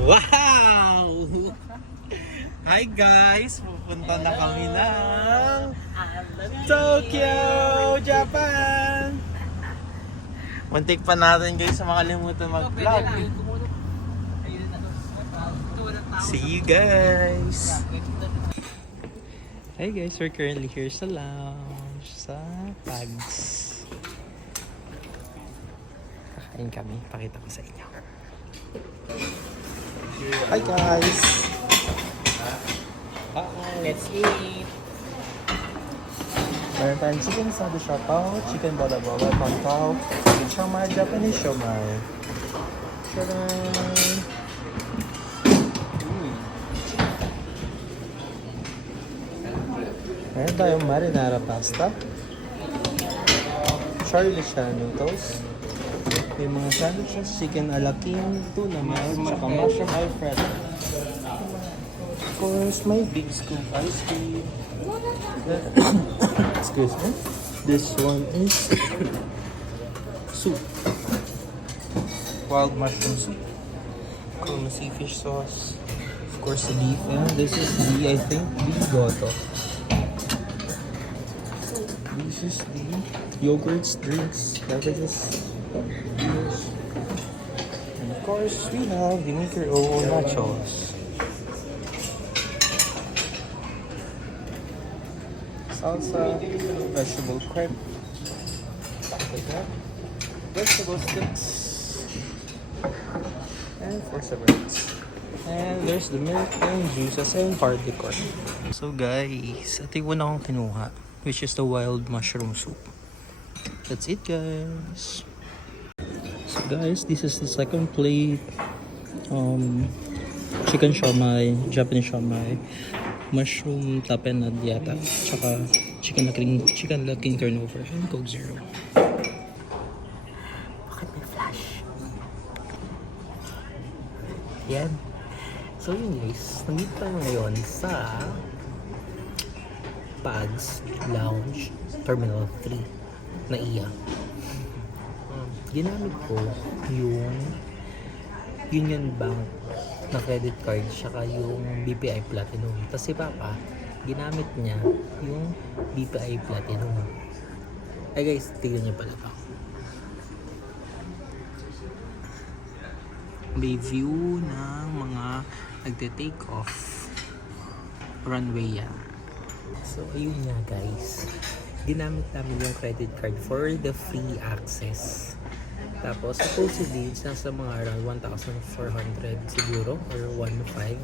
Wow! Hi guys! Pupunta na kami ng Tokyo, Japan! Muntik pa natin guys sa makalimutan mag-vlog. See you guys! Hi guys, we're currently here sa lounge sa Pags. Kakain kami, pakita ko sa inyo. Hi guys! Let's eat! Meron tayong chicken sado siopao, chicken bola-bola, pangkaw, chicken siomai, Japanese siomai. Tadaan! Meron tayong marinara pasta, Charlie Chan noodles, may mga sandwiches, chicken ala king, tuna meron, saka mushroom alfredo. Of course, may big scoop ice cream. Excuse me. This one is soup. Wild mushroom soup. Kumasi fish sauce. Of course, the beef. And this is the, I think, beef goto. This is the yogurts, drinks, beverages. And of course, we have the Maker O nachos. Salsa, vegetable crepe, like that, vegetable sticks, and force breads. And there's the milk and juices and party corn. So guys, ito yung una kong kinuha, which is the wild mushroom soup. That's it guys. So guys, this is the second plate. Chicken siomai, Japanese siomai, mushroom tapenad yata, tsaka chicken la king turnover, and Coke Zero. Bakit may flash? Yan. So yun guys, nandito tayo ngayon sa Pags Lounge Terminal 3 na iya. Ginamit ko yung Union Bank na credit card saka yung BPI Platinum. Tapos si Papa, ginamit niya yung BPI Platinum. Ay guys, tignan niyo pala pa. May view ng mga nagte-take off runway yan. So ayun nga guys, ginamit namin yung credit card for the free access. Tapos supposedly nasa mga around 1,400 siguro or 1,500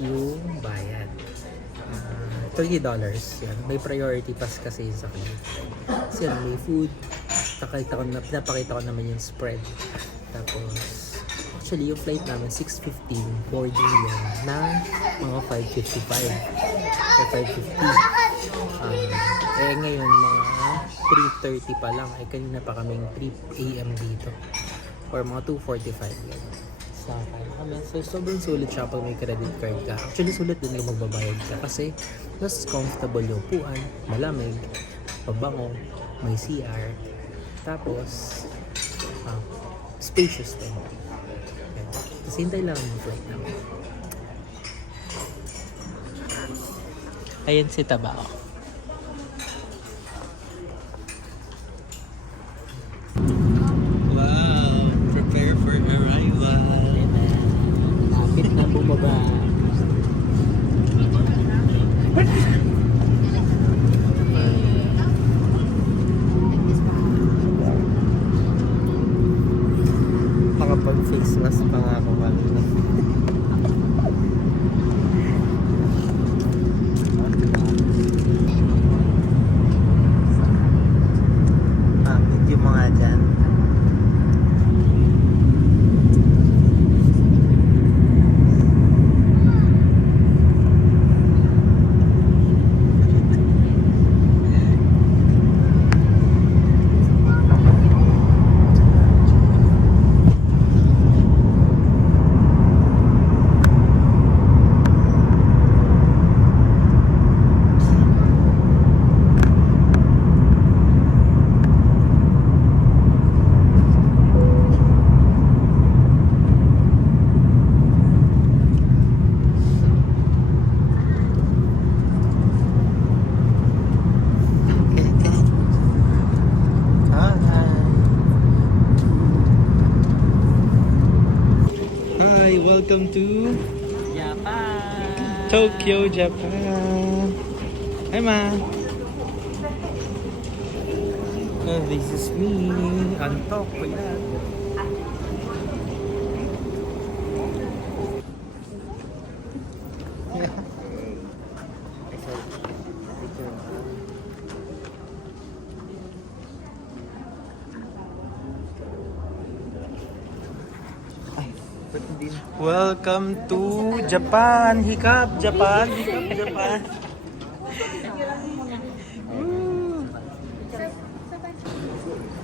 yung bayad. $30 yan. May priority pass kasi sa akin. Kasi yan, may food. Pinapakita ko naman yung spread. Tapos actually yung flight namin 6:15 boarding yun na mga 5:55 or 5:50. Ngayon mga 3:30 pa lang, kanina pa kaming 3 AM dito or mga 2:45 yan sa kami. So sobrang sulit siya pag may credit card ka. Actually sulit din yung magbabayad ka kasi mas comfortable yung upuan, malamig, pabango, may CR, tapos spacious din. Tapos hintay lang yung flight namin. Ayan si Tabao. Prepare for arrival. Lapit na bumaba. Nakapag-face mask pa nga ako kanina. Medyo mga dyan. welcome to Japan! Tokyo, Japan. Hi, Ma. This is me on top of that. Welcome to Japan. Hiccup, Japan. Hiccup, Japan. Woo.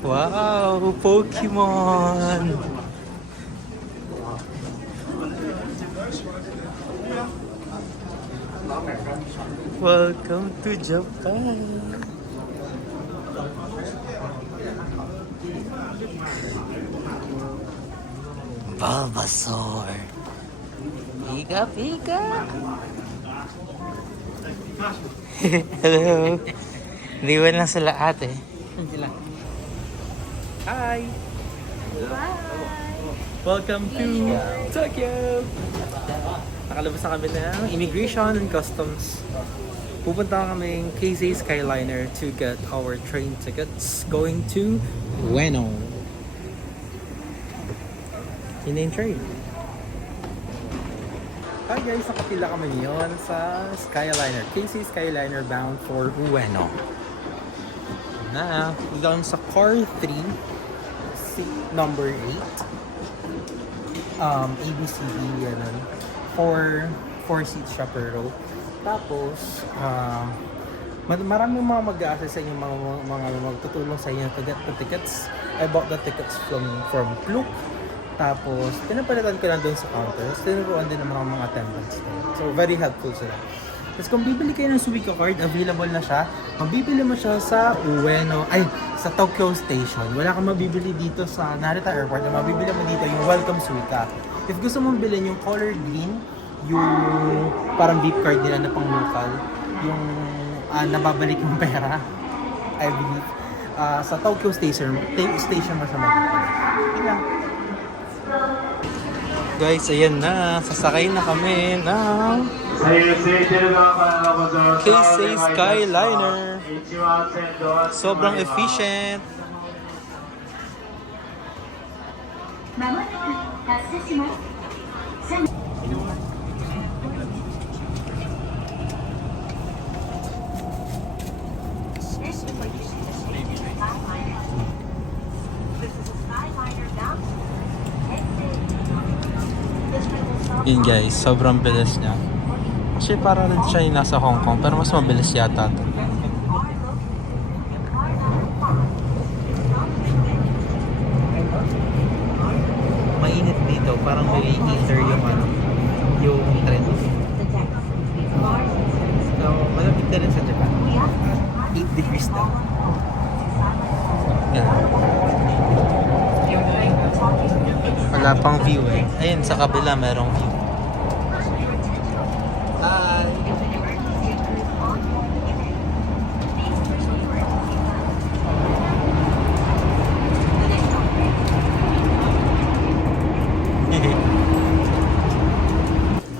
Wow, Pokemon. Welcome to Japan. Bulbasaur. Pika, pika. Hello. Liwan lang sila ate. Sila. Hi. Welcome to Tokyo. Nakalabas na kami ng Immigration and Customs. Pupunta kami KZ Skyliner to get our train tickets going to Ueno. Yun na yung train. Hi guys, nakapila kami ngayon sa Skyliner. KZ Skyliner bound for Ueno. Na, doon sa car 3, seat number 8. ABCD, yan. 4 seats siya per row. Tapos, maraming mga mag-a-access sa inyo, mga magtutulong sa inyo to get the tickets. I bought the tickets from Klook. Tapos, pinapalitan ko lang doon sa counter. Tapos, tinuruan din ng mga attendants. So, very helpful sila. Tapos, kung bibili kayo ng Suica card, available na siya. Mabibili mo siya sa Ueno, sa Tokyo Station. Wala kang mabibili dito sa Narita Airport. Mabibili mo dito yung Welcome Suica. If gusto mong bilhin yung color green, yung parang beep card nila na pang local, yung nababalik yung pera, I believe, sa Tokyo Station mo siya mabibili. Yeah. Guys, ayan na. Sasakay na kami ng KZ Skyliner. Sobrang efficient. Yun guys, sobrang bilis niya. Kasi para rin siya yung nasa Hong Kong, pero mas mabilis yata ito. Mainit dito, parang may heater yung trend. So, malapit na rin sa Japan. 8 degrees na. Yan. Wala pang view eh. Ayun, sa kabila merong view. Hi!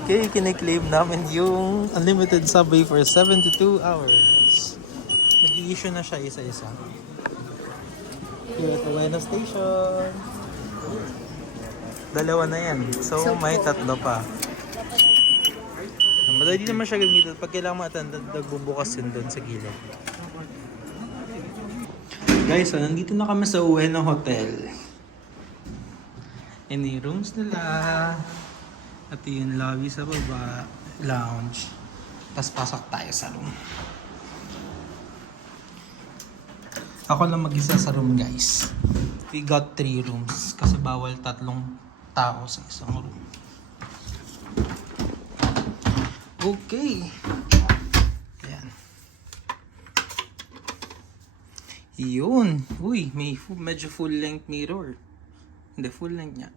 Okay, kiniklaim namin yung unlimited subway for 72 hours. Nag-i-issue na siya isa-isa. Here at Ueno Station. Dalawa na yan. So, may tatlo pa. Madali naman siya gamitin. Pag kailangan ma-attendant, nagbubukas yun doon sa gilid. Guys, so, nandito na kami sa Ueno Hotel. Any rooms nila. At yung lobby sa baba. Lounge. Tapos pasok tayo sa room. Ako lang mag-isa sa room, guys. We got 3 rooms. Kasi bawal 3 tao sa isang room. Okay. Ayan. Yun. Uy, may medyo full-length mirror. Hindi, full-length niya.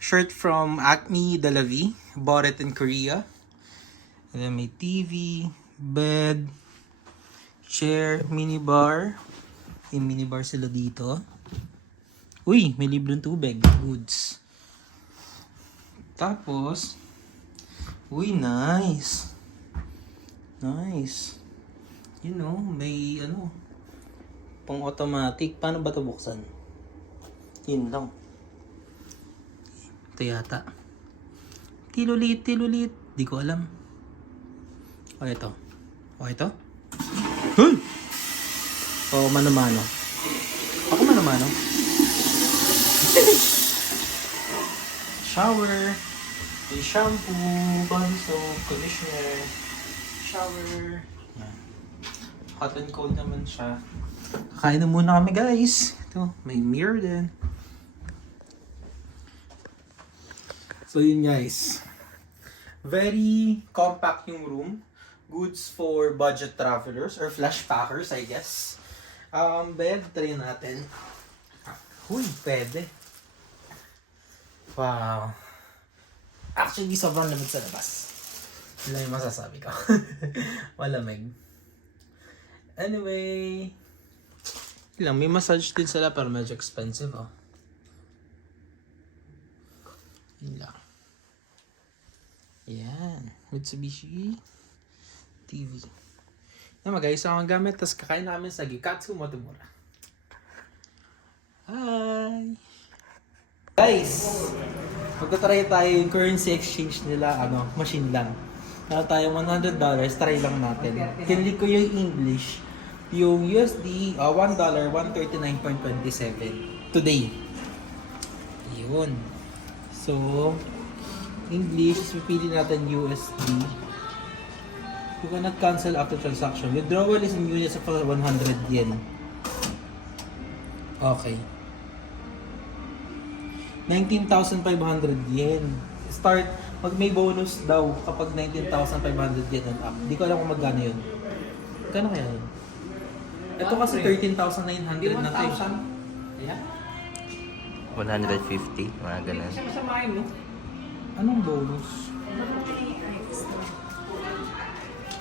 Shirt from Acme de la Vie. Bought it in Korea. And then may TV, bed, chair, minibar. May minibar sila dito. Uy, may libreng tubig. Goods. Tapos, uy, nice. Nice. You know, may ano, pang automatic. Paano ba ito buksan? Yun lang. Ito yata. Tilulit. Di ko alam. O ito. O ito? Hey! O mano-mano. Ako mano-mano. Shower. May shampoo, body soap, conditioner, shower. Yan. Hot and cold naman siya. Kakain na muna kami guys. Ito, may mirror din. So yun guys. Very compact yung room. Goods for budget travelers or flash packers, I guess. Bed, try natin. Huy, pwede. Wow. Actually, sobrang lamig sa labas. Wala yung masasabi ko. Malamig. Anyway. Lang, may massage din sila pero medyo expensive, oh. Yun lang. Yan. Mitsubishi TV. Yan mga guys, ang gamit. Tapos kakain namin sa Gikatsu Motomura. Hi! Guys! Magta-try tayo yung currency exchange nila, machine lang. Meron tayong $100, try lang natin. Kinlik ko yung English. Yung USD, $1, 139.27 today. Yun. So, English, pipili natin USD. You cannot cancel after transaction. Withdrawal is in units of 100 yen. Okay. 19,500 yen. Start, pag may bonus daw kapag 19,500 yen and up. Di ko alam kung magkano yun. Kano kaya yun? Ito kasi 13,900 na tayo. Yeah? 150, mga ganun. Anong bonus?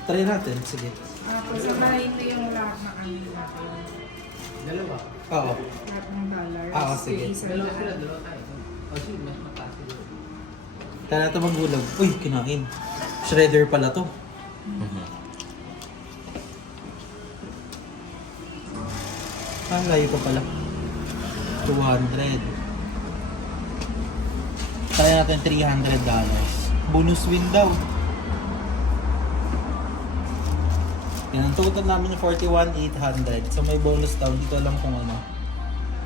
Try natin, sige. Pasabahin mo yung lahat na ano natin. Dalawa. Oo. Lahat ng dollars. Sige. Dalawa tayo. O sige, mas mataas siguro. Kaya natin magbulag. Uy, kinain. Shredder pala to. Layo pa pala. 200. Try natin $300. Bonus win daw. Yan, ang total namin yung 41,800. So may bonus daw. Hindi ko alam kung ano.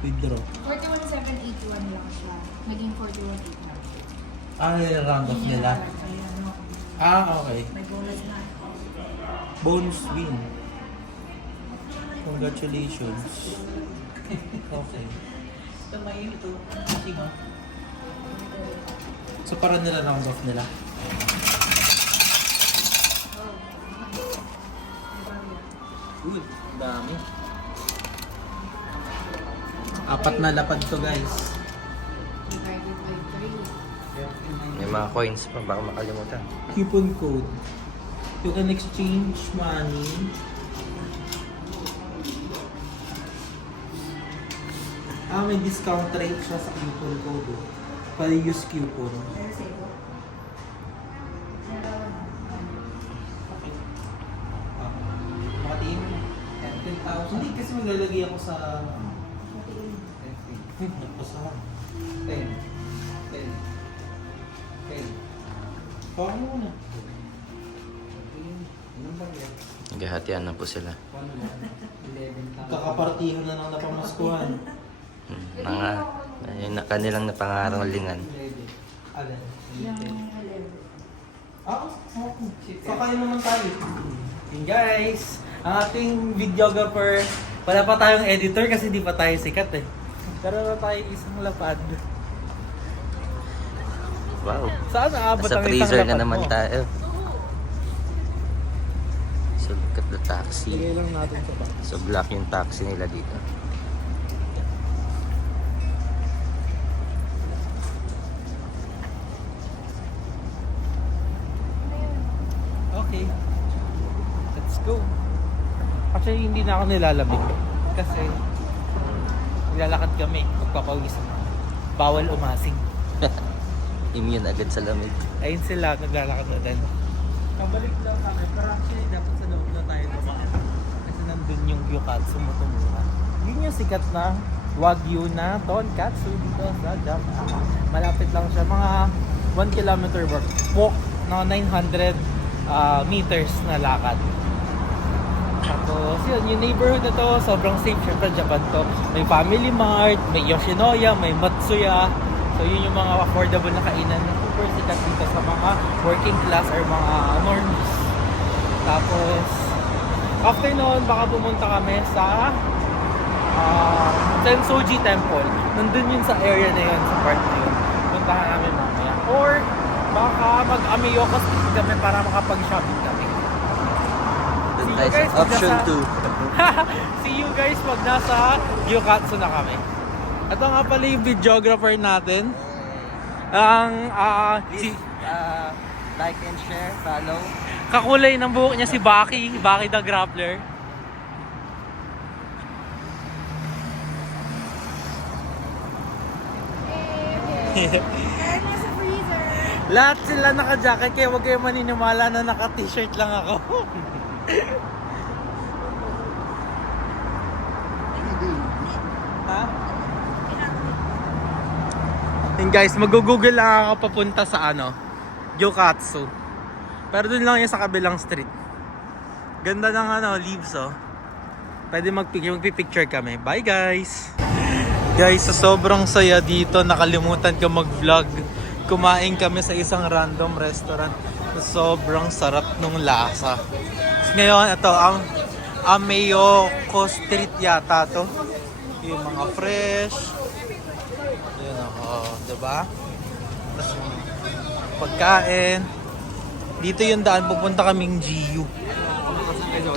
Withdraw. 41,781 lang siya. Naging 41,800. Yung round off nila. Okay. May bonus na. Bonus win. Congratulations. Okay. Ito may ito. Sige. So para nila round off nila. Good. Dami. 4 na lapad to guys. Divided by 3. May mga coins pa, baka makalimutan. Coupon code. You can exchange money. May discount rate siya sa coupon code. Pwede use coupon. Pero sa'yo. Matiin. 10,000. Hindi kasi maglalagay ako sa... Nagpasahan. 10. 10. 10. Paano mo na? Naghahatian na po sila. Kakapartihan na ng napamaskuhan. Mga kanilang napangarangalingan. Alin? Yung 11. Kakain naman tayo. Yun guys, ang ating videographer, wala pa tayong editor kasi di pa tayo sikat eh. Pero na tayo isang lapad. Wow. Saan naabot Nasa ang isang freezer lapad na naman mo? tayo. So look at the taxi. Lagay lang natin sa box. So black yung taxi nila dito. Okay. Let's go. Actually, hindi na ako nilalamig. Kasi, nilalakad kami. Magpapawis. Bawal umasing. immune agad sa lamig. Ayun sila, naglalakad na din. Kabalik lang kami, pero actually dapat sa loob na tayo dumaan. Kasi nandun yung Gyukatsu Motomura. Yun yung sikat na Wagyu na tonkatsu dito sa Japan. Malapit lang siya, mga 1 kilometer walk na 900 meters na lakad. Tapos yun, yung neighborhood na to, sobrang safe. Syempre Japan to. May Family Mart, may Yoshinoya, may Matsuya. So yun yung mga affordable na kainan na super sikat dito sa mga working class or mga normies. Tapos after noon, baka pumunta kami sa Sensoji Temple. Nandun yun sa area na yun, sa part na yun. Puntahan namin mamaya. Or baka mag-Ameyoka Street kami para makapag-shopping kami. Doon See tayo you guys sa option pag 2. See you guys pag nasa Gyukatsu na kami. Ito nga pala yung videographer natin. Ang Like and share, follow. kakulay ng buhok niya si Baki the Grappler. Kaya nasa freezer. Lahat sila naka-jacket kaya huwag kayo maninimala na naka-t-shirt lang ako. Ha? And guys, mag-google lang ako papunta sa Gyukatsu. Pero dun lang yung sa kabilang street. Ganda ng leaves oh. Pwede magpipicture kami. Bye guys! Guys, sa sobrang saya dito, nakalimutan ko mag-vlog. Kumain kami sa isang random restaurant. Sobrang sarap nung lasa. Ngayon, ito ang Ameyoko Street yata to. Yung mga fresh. Yun diba? Tapos pagkain. Dito yung daan, pupunta kaming GU.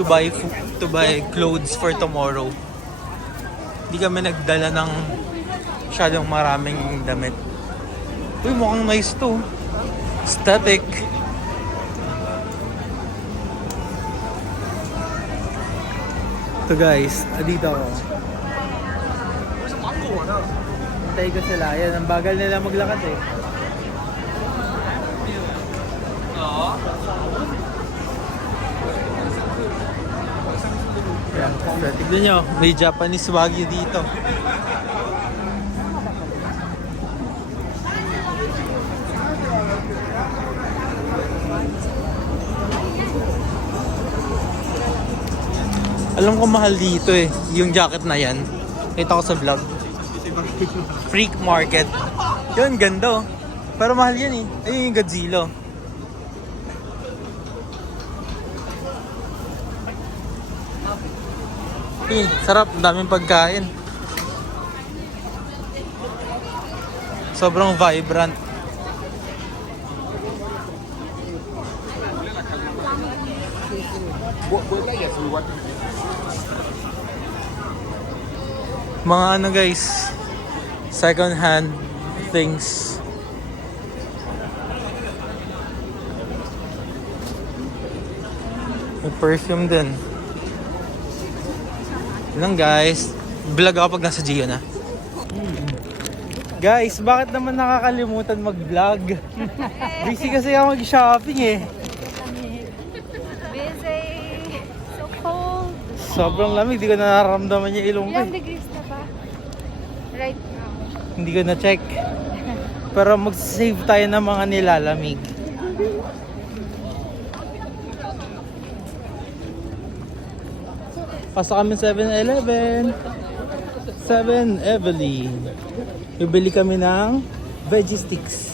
To buy clothes for tomorrow. Hindi kami nagdala ng masyadong maraming damit. Uy, mukhang nice to. Static. Ito guys, dito ako. Hintay ko sila. Yan, ang bagal nila maglakad eh. Yan, so, tignan nyo, may Japanese Wagyu dito. Alam ko mahal dito eh, yung jacket na yan. Kita ko sa vlog. Freak Market. Yun, ganda oh. Pero mahal yan eh. Ayun yung Godzilla. Sarap, daming pagkain. Sobrang vibrant. Mga guys, second hand things. May perfume din. Lang guys, vlog ako pag nasa Gio na. Guys, bakit naman nakakalimutan mag-vlog? Busy kasi ako mag-shopping eh. Busy. So cold. Sobrang lamig, di ko na nararamdaman yung ilong ko. Ilang degrees na ba? Right now. Hindi ko na check. Pero mag-save tayo ng mga nilalamig. Pasok kami 7-Eleven. 7 Evelyn. Bibili kami ng veggie sticks.